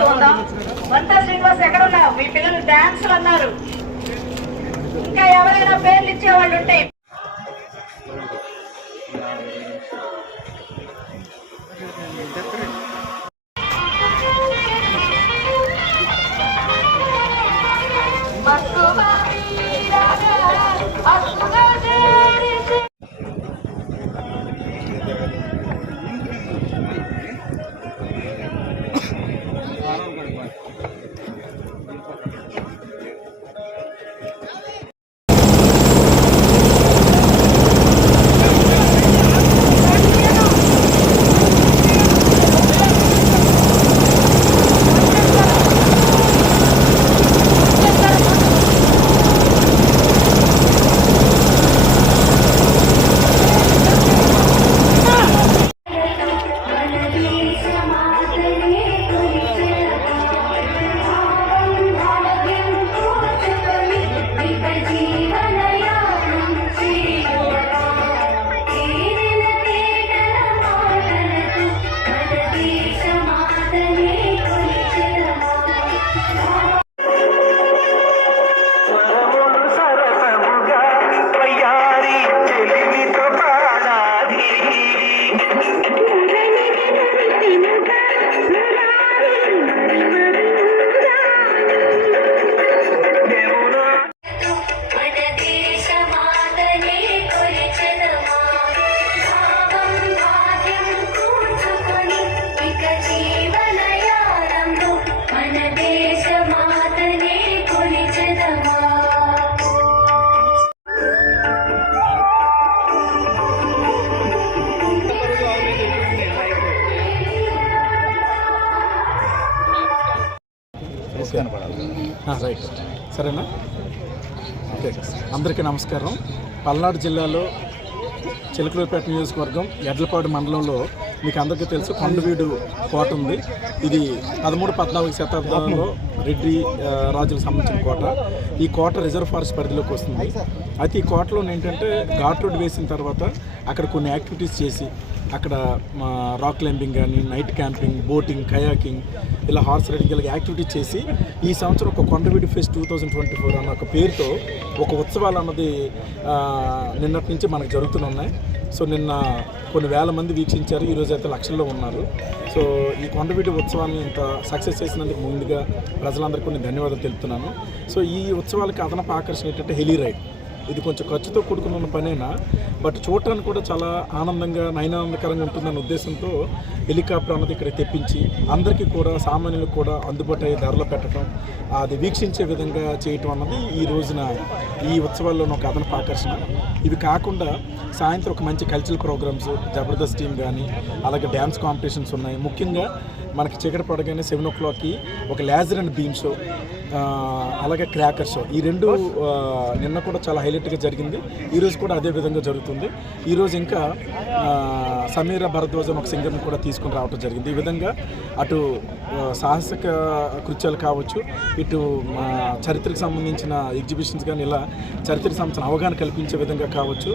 ఆలోచిస్తూ ఉందాం. వంట శ్రీనివాస్ ఎక్కడ ఉన్నావు? మీ పిల్లలు డాన్సులు అన్నారు. ఇంకా ఎవరైనా పేర్లు ఇచ్చేవాళ్ళు ఉంటే రైట్ సరేనా? ఓకే, అందరికీ నమస్కారం. పల్నాడు జిల్లాలో చిలకలూరిపేట నియోజకవర్గం ఎడ్లపాడు మండలంలో మీకు అందరికీ తెలుసు కొండవీడు కోట ఉంది. ఇది 13-14 శతాబ్దంలో రెడ్డి రాజులకు సంబంధించిన కోట. ఈ కోట రిజర్వ్ ఫారెస్ట్ పరిధిలోకి వస్తుంది. అయితే ఈ కోటలో ఏంటంటే ఘాట్ రోడ్ వేసిన తర్వాత అక్కడ కొన్ని యాక్టివిటీస్ చేసి అక్కడ రాక్ క్లైంబింగ్ కానీ, నైట్ క్యాంపింగ్, బోటింగ్, కయాకింగ్, ఇలా హార్స్ రైడింగ్ ఇలా యాక్టివిటీస్ చేసి ఈ సంవత్సరం ఒక కొండవీడు ఫెస్ట్ 2024 అన్న ఒక పేరుతో ఒక ఉత్సవాలు అన్నది నిన్నటి నుంచి మనకు జరుగుతున్నాయి. సో నిన్న కొన్ని వేల మంది వీక్షించారు, ఈరోజు అయితే లక్షల్లో ఉన్నారు. సో ఈ కొండవీడు ఉత్సవాన్ని ఇంత సక్సెస్ చేసినందుకు ముందుగా ప్రజలందరికీ కొన్ని ధన్యవాదాలు తెలుపుతున్నాను. సో ఈ ఉత్సవాలకి అదనపు ఆకర్షణ ఏంటంటే హెలీ రైడ్. ఇది కొంచెం ఖర్చుతో కూడుకున్న పనేనా, బట్ చూడటానికి కూడా చాలా ఆనందంగా నయనానందకరంగా ఉంటుందన్న ఉద్దేశంతో హెలికాప్టర్ అన్నది ఇక్కడ తెప్పించి అందరికీ కూడా సామాన్యులకు కూడా అందుబాటు అయ్యే ధరలో పెట్టడం, అది వీక్షించే విధంగా చేయటం అన్నది ఈ రోజున ఈ ఉత్సవాల్లోని ఒక అదనపు ఆకర్షణ. ఇవి కాకుండా సాయంత్రం ఒక మంచి కల్చరల్ ప్రోగ్రామ్స్, జబర్దస్త్ టీమ్ కానీ, అలాగే డ్యాన్స్ కాంపిటీషన్స్ ఉన్నాయి. ముఖ్యంగా మనకి చీకటి పడగానే 7 o'clockకి ఒక లేజర్ అండ్ బీమ్ షో, అలాగే క్రాకర్ షో, ఈ రెండు నిన్న కూడా చాలా హైలైట్గా జరిగింది. ఈరోజు కూడా అదే విధంగా జరుగుతుంది. ఈరోజు ఇంకా సమీర భరద్వాజన్ ఒక సింగర్ని కూడా తీసుకుని రావడం జరిగింది. ఈ విధంగా అటు సాహసిక కృత్యాలు కావచ్చు, ఇటు చరిత్రకు సంబంధించిన ఎగ్జిబిషన్స్ కానీ, ఇలా చరిత్రకు సంబంధించిన అవగాహన కల్పించే విధంగా కావచ్చు.